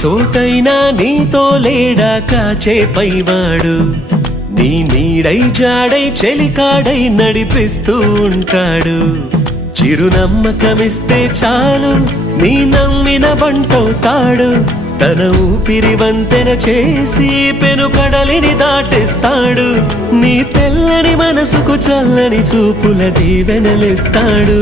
చోటైనా నీతో లేడా కాచే పైవాడు నీ నీడై జాడై చెలికాడై నడిపిస్తూ ఉంటాడు చిరునమ్మకమిస్తే చాలు నీ నమ్మిన బంటవుతాడు తన ఊపిరి వంతెన చేసి పెను కడలిని దాటిస్తాడు నీ తెల్లని మనసుకు చల్లని చూపుల దీవెనలిస్తాడు